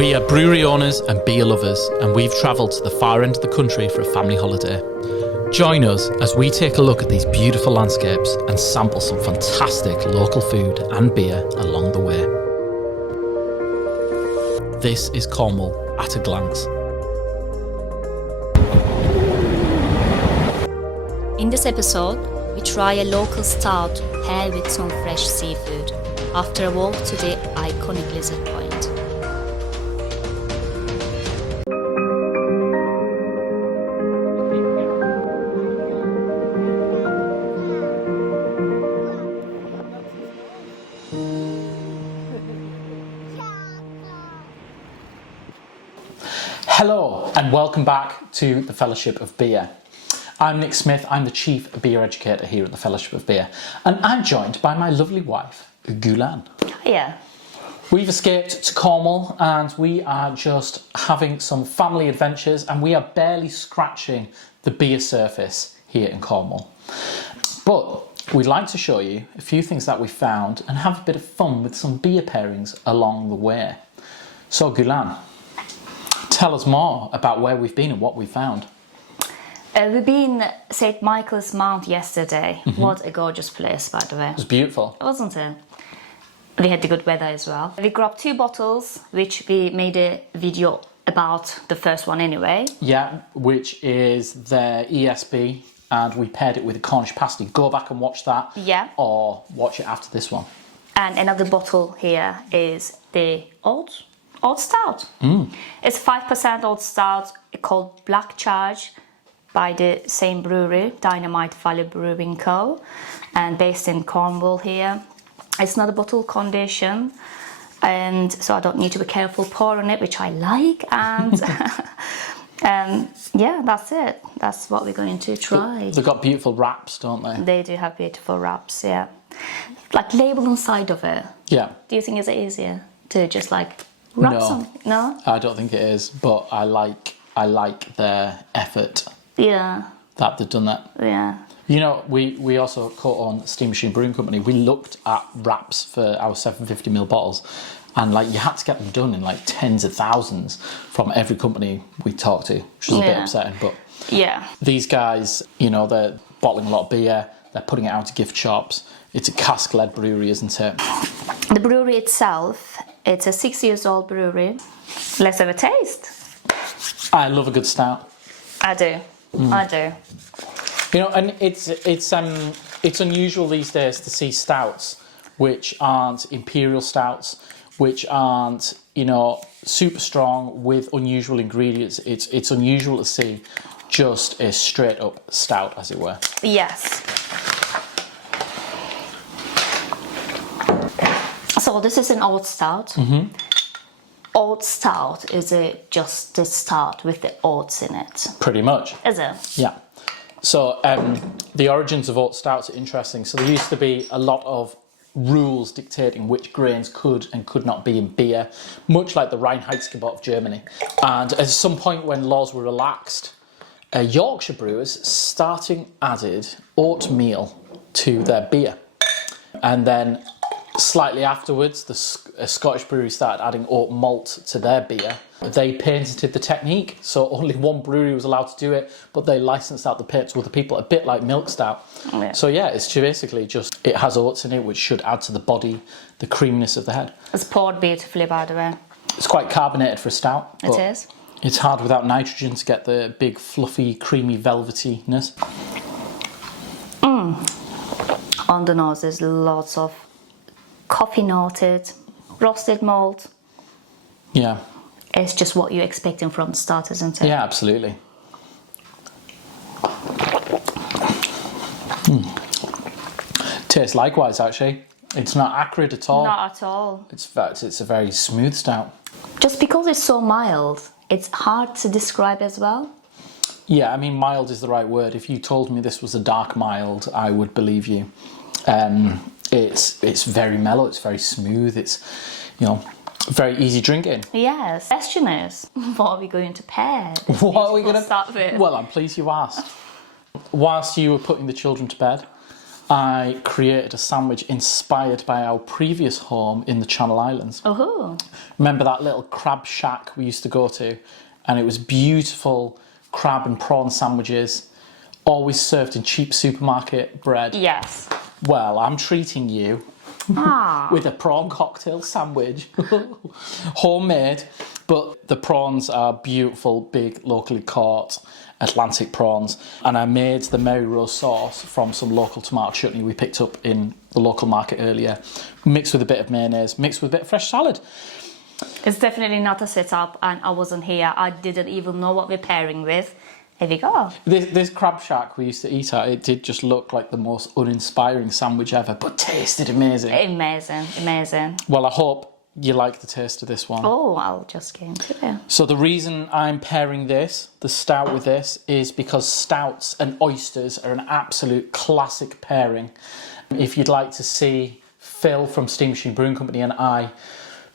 We are brewery owners and beer lovers, and we've travelled to the far end of the country for a family holiday. Join us as we take a look at these beautiful landscapes and sample some fantastic local food and beer along the way. This is Cornwall at a glance. In this episode, we try a local stout paired with some fresh seafood after a walk to the iconic Lizard Point. Hello and welcome back to the Fellowship of Beer. I'm Nick Smith, I'm the Chief Beer Educator here at the Fellowship of Beer, and I'm joined by my lovely wife, Gulan. Yeah. We've escaped to Cornwall and we are just having some family adventures, and we are barely scratching the beer surface here in Cornwall. But we'd like to show you a few things that we found and have a bit of fun with some beer pairings along the way. So Gulan, tell us more about where we've been and what we found. We've been St. Michael's Mount yesterday. What a gorgeous place, by the way. It was beautiful. Wasn't it? We had the good weather as well. We grabbed 2 bottles, which we made a video about the first one anyway. Yeah, which is their ESB, and we paired it with a Cornish pasty. Go back and watch that. Yeah. Or watch it after this one. And another bottle here is the Oat Stout. It's 5% Oat Stout called Black Charge by the same brewery, Dynamite Valley Brewing Co. and based in Cornwall here. It's not a bottle condition, and so I don't need to be careful pouring it, which I like, and yeah, that's it. That's what we're going to try. They've got beautiful wraps, don't they? They do have beautiful wraps, yeah. Like label inside of it. Yeah. Do you think it's easier to just like wrap No. something? No? I don't think it is, but I like their effort Yeah. that they've done that. Yeah. You know, we also caught on Steam Machine Brewing Company. We looked at wraps for our 750ml bottles, and like you had to get them done in like tens of thousands from every company we talked to, which was a bit upsetting. But Yeah. these guys, you know, they're bottling a lot of beer, they're putting it out to gift shops. It's a cask-led brewery, isn't it? The brewery itself, it's a 6-year-old brewery. Let's have a taste. I love a good stout. I do. I do. You know, and it's unusual these days to see stouts which aren't imperial stouts, which aren't, you know, super strong with unusual ingredients. It's unusual to see just a straight up stout, as it were. Yes. So this is an oat stout. Oat stout is just the stout with the oats in it. Pretty much. Is it? Yeah. So the origins of oat stouts are interesting. So there used to be a lot of rules dictating which grains could and could not be in beer, much like the Reinheitsgebot of Germany. And at some point when laws were relaxed, Yorkshire brewers added oatmeal to their beer. And then slightly afterwards, a Scottish brewery started adding oat malt to their beer. They patented the technique, so only one brewery was allowed to do it, but they licensed out the patent to other people, a bit like milk stout. Yeah. So yeah, it's basically just, it has oats in it, which should add to the body, the creaminess of the head. It's poured beautifully, by the way. It's quite carbonated for a stout. It is. It's hard without nitrogen to get the big, fluffy, creamy velvetyness. On the nose, there's lots of coffee noted, roasted malt. Yeah. It's just what you're expecting from the start, isn't it? Yeah, absolutely. Tastes likewise, actually. It's not acrid at all. Not at all. It's a very smooth stout. Just because it's so mild, it's hard to describe as well. Yeah, I mean, mild is the right word. If you told me this was a dark mild, I would believe you. It's very mellow. It's very smooth. It's, you know, very easy drinking. Yes. The question is, what are we going to pair? What are we going to start with? Well, I'm pleased you asked. Whilst you were putting the children to bed, I created a sandwich inspired by our previous home in the Channel Islands. Oh. Remember that little crab shack we used to go to? And it was beautiful crab and prawn sandwiches, always served in cheap supermarket bread. Yes. Well, I'm treating you with a prawn cocktail sandwich. Homemade, but the prawns are beautiful, big, locally caught Atlantic prawns. And I made the Mary Rose sauce from some local tomato chutney we picked up in the local market earlier, mixed with a bit of mayonnaise, mixed with a bit of fresh salad. It's definitely not a setup, and I wasn't here. I didn't even know what we're pairing with. Here we go. This crab shack we used to eat at, it did just look like the most uninspiring sandwich ever, but tasted amazing. Amazing, amazing. Well, I hope you like the taste of this one. Oh, I'll just get into it. So the reason I'm pairing this, the stout with this, is because stouts and oysters are an absolute classic pairing. If you'd like to see Phil from Steam Machine Brewing Company and I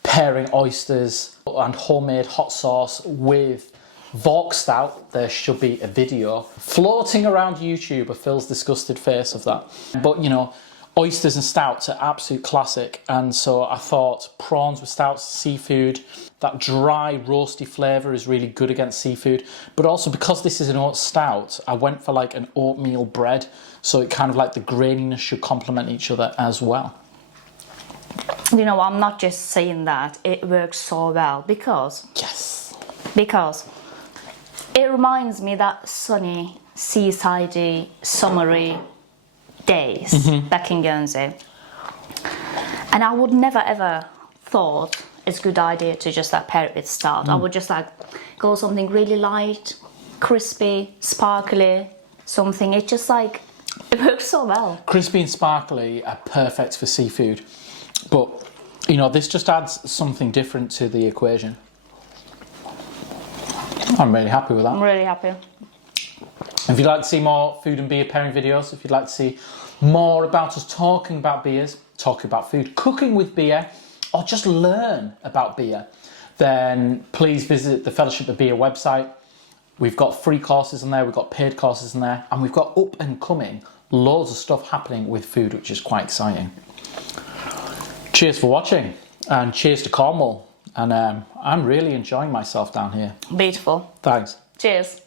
pairing oysters and homemade hot sauce with Vork Stout, there should be a video floating around YouTube of Phil's disgusted face of that. But you know, oysters and stouts are absolute classic, and so I thought prawns with stouts, seafood, that dry roasty flavour is really good against seafood. But also because this is an oat stout, I went for like an oatmeal bread, so it kind of like the graininess should complement each other as well. You know, I'm not just saying that, it works so well because it reminds me that sunny, seasidey, summery days back in Guernsey. And I would never ever thought it's a good idea to just like pair it with stout. I would just like go something really light, crispy, sparkly, something. It just like, it works so well. Crispy and sparkly are perfect for seafood. But, you know, this just adds something different to the equation. I'm really happy with that. I'm really happy. If you'd like to see more food and beer pairing videos, if you'd like to see more about us talking about beers, talking about food, cooking with beer, or just learn about beer, then please visit the Fellowship of Beer website. We've got free courses in there, we've got paid courses in there, and we've got up and coming loads of stuff happening with food, which is quite exciting. Cheers for watching, and cheers to Cornwall. And I'm really enjoying myself down here. Beautiful. Thanks. Cheers.